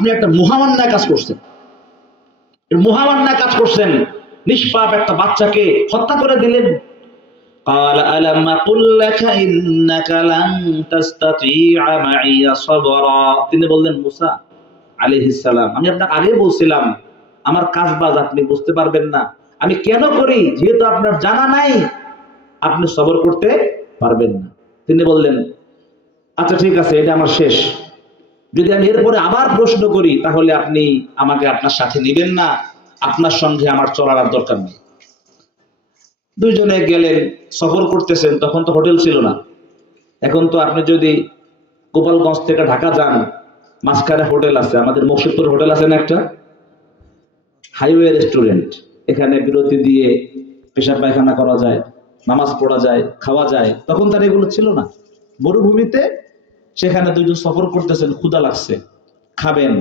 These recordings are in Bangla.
আপনি একটা মহামান্যায় কাজ করছেন, মহামান্যায় কাজ করছেন, নিষ্পাপ একটা বাচ্চাকে হত্যা করে দিলেন। قال ألم أقل لك إنك لن تستطيع معي صبرا। তিনি বললেন, মুসা আলাইহিস সালাম, আমি আপনাকে আগে বলছিলাম আমার কাজবাজ আপনি বুঝতে পারবেন না, আমি কেন করি, যেহেতু আপনার জানা নাই আপনি সবর করতে পারবেন না। তিনি বললেন, আচ্ছা ঠিক আছে, এটা আমার শেষ, যদি আমি এরপরে আবার প্রশ্ন করি তাহলে আপনি আমাকে আপনার সাথে নেবেন না, আপনার সঙ্গে আমার চলার আর দরকার নেই। দুইজনে গেলেন, সফর করতেছেন, তখন তো হোটেল ছিল না। এখন তো আপনি যদি গোপালগঞ্জ থেকে ঢাকা যান, মাঝখানে হোটেল আছে, আমাদের মুর্শিদপুর হোটেল আছে না একটা, হাইওয়ে রেস্টুরেন্ট, এখানে বিরতি দিয়ে পেশাব পায়খানা করা যায়, নামাজ পড়া যায়, খাওয়া যায়। তখন তার এগুলো ছিল না। মরুভূমিতে সেখানে দুইজন সফর করতেছেন, ক্ষুধা লাগছে, খাবেন।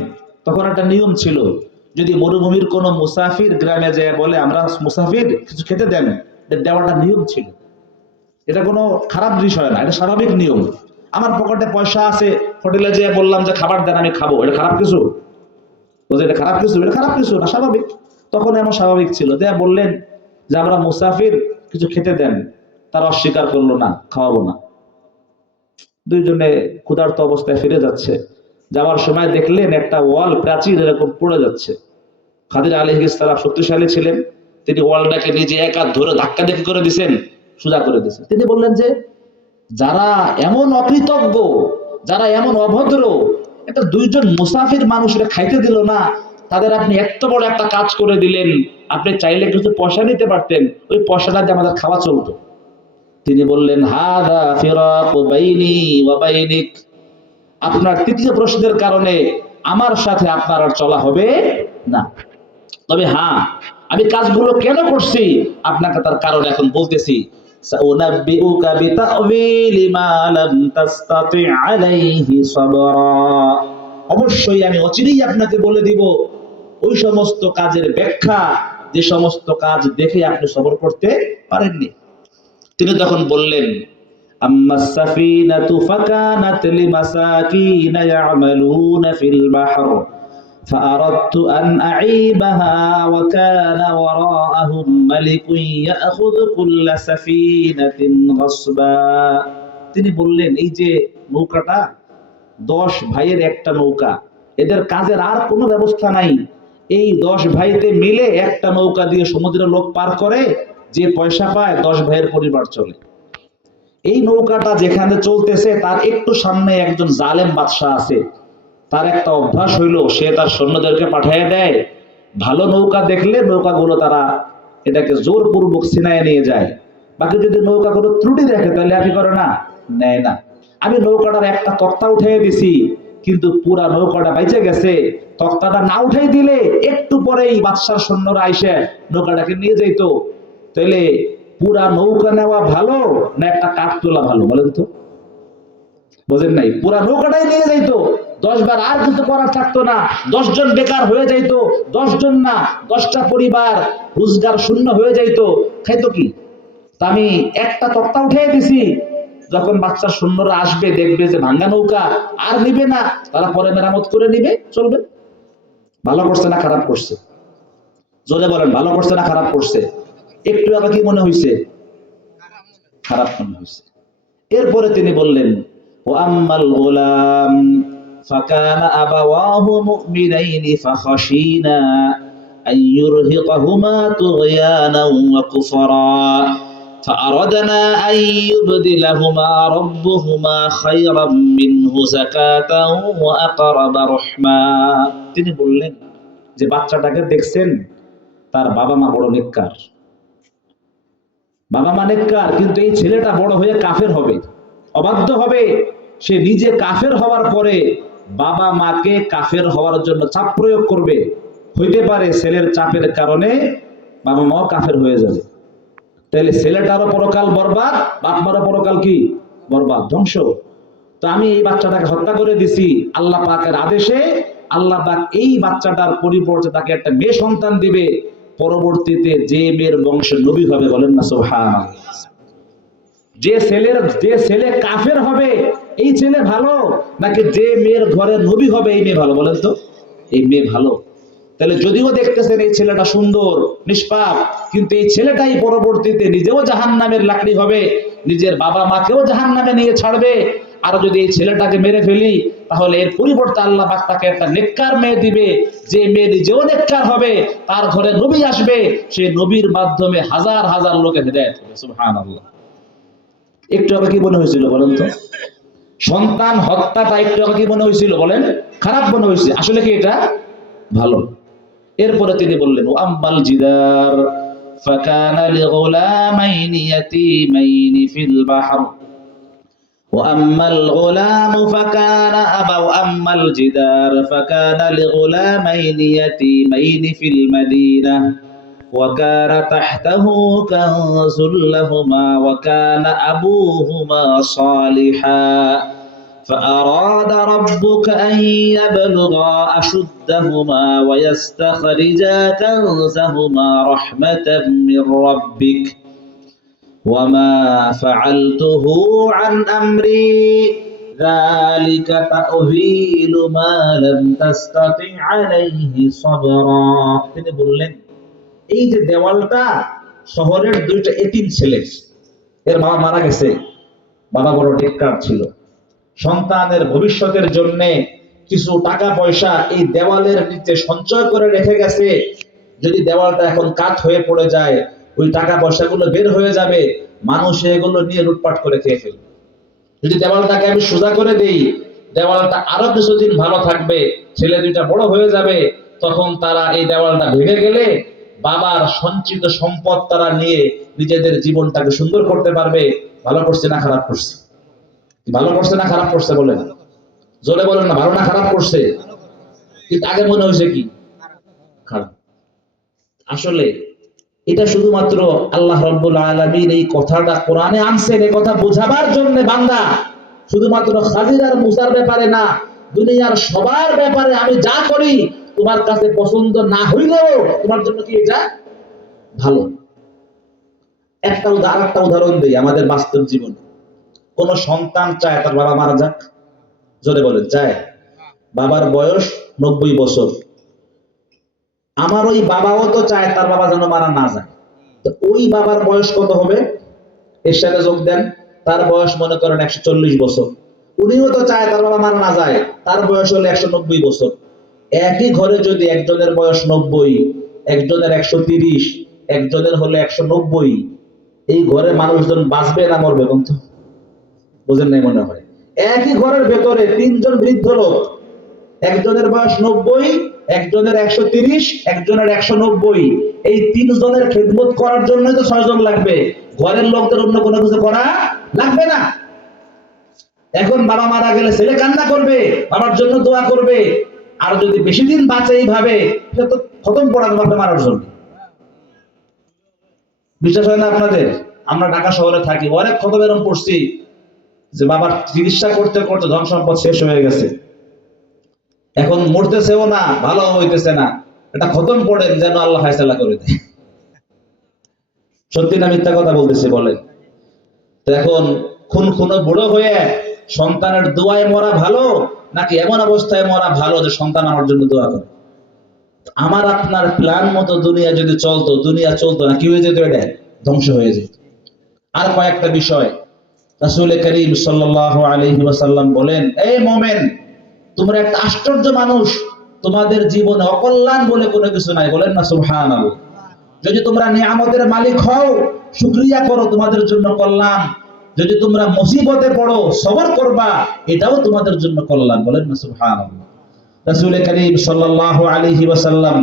তখন একটা নিয়ম ছিল, যদি মরুভূমির কোন মুসাফির গ্রামে যায় বলে আমরা মুসাফির কিছু খেতে দেন, দেওয়াটা নিয়ম ছিল। এটা কোনো খারাপ বিষয় না, এটা স্বাভাবিক নিয়ম। আমার পকেটে পয়সা আছে, হোটেলে যেয়ে বললাম যে খাবার দেন, আমি খাবো, এটা খারাপ কিছু? বলছে এটা খারাপ কিছু? এটা খারাপ কিছু না, স্বাভাবিক। তখন এমন স্বাভাবিক ছিল। দেয়া বললেন যে আমরা মুসাফির, কিছু খেতে দেন। তারা অস্বীকার করলো না, খাওয়াবো না। দুইজনে ক্ষুধার্ত অবস্থায় ফিরে যাচ্ছে, যাওয়ার সময় দেখলেন একটা ওয়াল, প্রাচীর এরকম পড়ে যাচ্ছে। খাদির আলাইহিস সালাম শক্তিশালী ছিলেন, তিনি ওয়ালটাকে নিজে এক হাত ধরে ধাক্কা দেখে করে দিয়েছেন, সোজা করে দিয়েছেন। তিনি বললেন যে যারা এমন অকৃতজ্ঞ, যারা এমন অভদ্র, এটা দুইজন মুসাফির মানুষের খাইতে দিল না, তাদের আপনি এত বড় একটা কাজ করে দিলেন। আপনি চাইলে কিছু পয়সা নিতে পারতেন, ওই পয়সাটা দিয়ে আমাদের খাওয়া চলতো। তিনি বললেন, হাদা ফিরাকু বাইনি ওয়া বাইনিক, আপনার তৃতীয় প্রশ্নের কারণে আমার সাথে আপনার আর চলা হবে না। তবে হ্যাঁ, আমি কাজগুলো কেন করছি আপনাকে তার কারণ এখন বলতেছি। সাউনাব্বিউকা বিতাওয়িলি মা লাম তাসতাতি আলাইহি সাবরা, অবশ্যই আমি অচিরেই আপনাকে বলে দিব ওই সমস্ত কাজের ব্যাখ্যা, যে সমস্ত কাজ দেখে আপনি সবর করতে পারেননি। তিনি তখন বললেন, আম্মাস সাফিনাতু ফাকানাত লিমাসাকিনা ইয়ামালুনা ফিল বাহর فأردت أن أعيبها وكان وراءهم ملك يأخذ كل سفينة غصبا। তিনি বললেন, এই যে নৌকাটা 10 ভাইয়ের একটা নৌকা, এদের কাজের আর কোনো ব্যবস্থা নাই। এই 10 ভাইতে মিলে একটা নৌকা দিয়ে সমুদ্রের লোক পার করে, যে পয়সা পায় 10 ভাইয়ের পরিবার চলে। এই নৌকাটা যেখানে চলতেছে তার একটু সামনে একজন জালেম বাদশাহ আছে। তার একটা অভ্যাস হইলো, সে তার সৈন্যদেরকে পাঠিয়ে দেয়, ভালো নৌকা দেখলে নৌকাগুলো তারা এটাকে জোরপূর্বক ছিনায় নিয়ে যায়। বাকি যদি নৌকাগুলো ত্রুটি দেখে তাহলে আর কি করে না, নেয় না। আমি নৌকাটার একটা তক্তা উঠিয়ে দিছি, কিন্তু পুরা নৌকাটা বাইচে গেছে। তক্তাটা না উঠাই দিলে একটু পরেই বাদশার সৈন্যরা আইসে নৌকাটাকে নিয়ে যাইতো। তাহলে পুরা নৌকা নেওয়া ভালো না একটা কাঠ তোলা ভালো, বলেন তো? বোঝেন নাই? পুরা নৌকাটাই নিয়ে যাইতো, 10 বার আর কিছু করার থাকতো না। 10 জন বেকার হয়ে যাইতো, 10 জন না 10টা পরিবার রোজগার শূন্য হয়ে যাইতো। খাইতো কি? তা আমি একটা তক্তা উঠিয়ে দিছি, যখন বাচ্চার সৈন্যরা আসবে দেখবে যে ভাঙ্গা নৌকা, আর নিবে না, তারা পরে মেরামত করে নিবে, চলবে। ভালো করছে না খারাপ করছে? জোরে বলেন, ভালো করছে না খারাপ করছে? একটু আগে কি মনে হইছে? খারাপ মনে হইছে। এরপরে তিনি বললেন, وأما الغلام فكان أبواه مؤمنين فخشينا أن يرهقهما طغيانا وكفرا فأردنا أن يبدلهما ربهما خيرا منه زكاة وأقرب رحما। তিনি বললেন যে বাচ্চাটাকে দেখছেন, তার বাবা মা বড় নেককার, বাবা মা নেককার, কিন্তু এই ছেলেটা বড় হয়ে কাফের হবে, অবাধ্য হবে। সে নিজে কাফের হওয়ার পরে বাবা মাকে কাফের হওয়ার জন্য চাপ প্রয়োগ করবে। হইতে পারে ছেলের চাপের কারণে বাবা মাও কাফের হয়ে যাবে। তাহলে ছেলেটারও পরকাল বরবাদ, বাপ মারও পরকাল কি বরবাদ, ধ্বংস। তো আমি এই বাচ্চাটাকে হত্যা করে দিছি আল্লাহ পাকের আদেশে। আল্লাহ পাক এই বাচ্চাটার পরিবর্তে তাকে একটা মেয়ে সন্তান দিবে, পরবর্তীতে যে মেয়ের বংশে নবী হবে, বলেন না সুবহানাল্লাহ। যে ছেলে কাফের হবে এই ছেলে ভালো, নাকি যে মেয়ের ঘরে নবী হবে এই মেয়ে ভালো, বলেন তো? এই মেয়ে ভালো। তাহলে যদিও দেখতেছেন এই ছেলেটা সুন্দর নিষ্পাপ, কিন্তু এই ছেলেটাই পরবর্তীতে নিজেও জাহান্নামের লাকড়ি হবে, নিজের বাবা মাকেও জাহান্নামে নিয়ে ছাড়বে। আর যদি এই ছেলেটাকে মেরে ফেলি, তাহলে এর পরিবর্তে আল্লাহ পাক তাকে একটা নেককার মেয়ে দিবে, যে মেয়ে নিজেও নেককার হবে, তার ঘরে নবী আসবে, সেই নবীর মাধ্যমে হাজার হাজার লোকের হিদায়াত হবে। সুবহানাল্লাহ। একটু আগে কি মনে হয়েছিল বলেন তো? সন্তান হত্যাটা একটু আগে কি মনে হয়েছিল বলেন? খারাপ মনে হয়েছে, আসলে কি এটা ভালো? এরপরে তিনি বললেন, ও আম্মাল জিদার ফাকানা লিগুলামাইনি ইয়াতীমাইনি ফিল বাহর وأما الغلام فكان وأما الجدار فكان لغلامين يتيمين في المدينة وكان تحته كنز لهما وكان أبوهما صالحا فأراد ربك أن يبلغا أشدهما ويستخرجا كنزهما رحمة من ربك وما فعلته عن أمري ذلك تأويل ما لم تستطع عليه صبرا। তিনি বললেন, এই যে দেওয়ালটা শহরের দুইটা এতিম ছেলে, এর বাবা মারা গেছে, বাবা বড় নেককার ছিল, সন্তানের ভবিষ্যতের জন্য কিছু টাকা পয়সা এই দেওয়ালের নিচে সঞ্চয় করে রেখে গেছে। যদি দেওয়ালটা এখন কাঠ হয়ে পড়ে যায়, ওই টাকা পয়সাগুলো বের হয়ে যাবে, মানুষ এগুলো নিয়ে লুটপাট করে খেয়ে ফেলবে। যদি দেওয়ালটাকে আমি সোজা করে দেই, দেওয়ালটা আরো কিছুদিন ভালো থাকবে, ছেলে দুইটা বড় হয়ে যাবে, তখন তারা এই দেওয়ালটা ভেঙে গেলে বাবার সঞ্চিত সম্পদ তারা নিয়ে নিজেদের জীবনটাকে সুন্দর করতে পারবে। ভালো করছে না খারাপ করছে? ভালো করছে না খারাপ করছে বলেন? জোরে বলেন না, ভালো না খারাপ করছে? কিন্তু আগে মনে হয়েছে কি খারাপ। আসলে এটা শুধুমাত্র আল্লাহ রাব্বুল আলামিন এই কথাটা কোরআনে আনছেন এই কথা বোঝাবার জন্য। বান্দা, শুধুমাত্র খাজির আর মুসার ব্যাপারে না, দুনিয়ার সবার ব্যাপারে আমি যা করি তোমার কাছে পছন্দ না হইলেও তোমার জন্য কি এটা ভালো। একটা উদাহরণ দেই আমাদের বাস্তব জীবনে। কোন সন্তান চায় তার বাবা মারা যাক? জোরে বলেন, চায়? বাবার বয়স 90 বছর, আমার ওই বাবাও তো চায় তার বাবা যেন মারা না যায়। তো ওই বাবার বয়স কত হবে? এর সাথে যোগ দেন, তার বয়স মনে করেন 140 বছর। উনিও তো চায় তার বাবা মারা না যায়, তার বয়স হলো 190 বছর। একই ঘরে যদি একজনের বয়স 90, একজনের 130, একজনের হলো 190, এই ঘরে মানুষজন বাঁচবে না মরবে? কিন্তু বুঝেন নাই মনে হয়। একই ঘরের ভেতরে তিনজন বৃদ্ধ লোক, একজনের বয়স 90, একজনের 130, একজনের 190, এই তিনজনের খেদমত করার জন্য তো 6 জন লাগবে। ঘরের লোকদের অন্য কোনো কিছু করা লাগবে না। এখন বাবা মারা গেলে ছেলে কান্না করবে, বাবার জন্য দোয়া করবে, আর যদি বেশি দিন বাঁচে এইভাবে, সে তো খতম পড়াবে বাপে মারার জন্য। বিশ্বাস হয় না আপনাদের? আমরা ঢাকা শহরে থাকি, অনেক খতম এরকম পড়ছি যে বাবার চিকিৎসা করতে করতে ধন সম্পদ শেষ হয়ে গেছে, এখন মরতেছেও না, ভালো হইতেছে না, এটা খতম পড়েন যেন আল্লাহ ফায়সালা করে দেয়। সত্যি না মিথ্যা কথা বলতেছে বলেন? তো এখন খুন বুড়ো হয়ে সন্তানের দোয়ায় মরা ভালো, নাকি এমন অবস্থায় মরা ভালো যে সন্তান আমার জন্য দোয়া করে? আমার আপনার প্ল্যান মতো দুনিয়া যদি চলতো, দুনিয়া চলতো না, কি হয়ে যেত? এটা ধ্বংস হয়ে যেত। আর কয়েকটা বিষয় রাসূল করিম সাল্লাল্লাহু আলাইহি ওয়াসাল্লাম বলেন, এই মুমিন, তোমরা একটা আশ্চর্য মানুষ, তোমাদের জীবনে অকল্যাণ বলে কোনো কিছু নাই। বলেন না সুবহানাল্লাহ। যদি তোমরা নিয়ামতের মালিক হও, শুকরিয়া করো, তোমাদের জন্য কল্যাণ। যদি তোমরা মুসিবতে পড়ো, সবর করবা, এটাও তোমাদের জন্য কল্যাণ। বলেন না সুবহানাল্লাহ। রাসূল করিম সাল্লাল্লাহু আলাইহি ওয়াসাল্লাম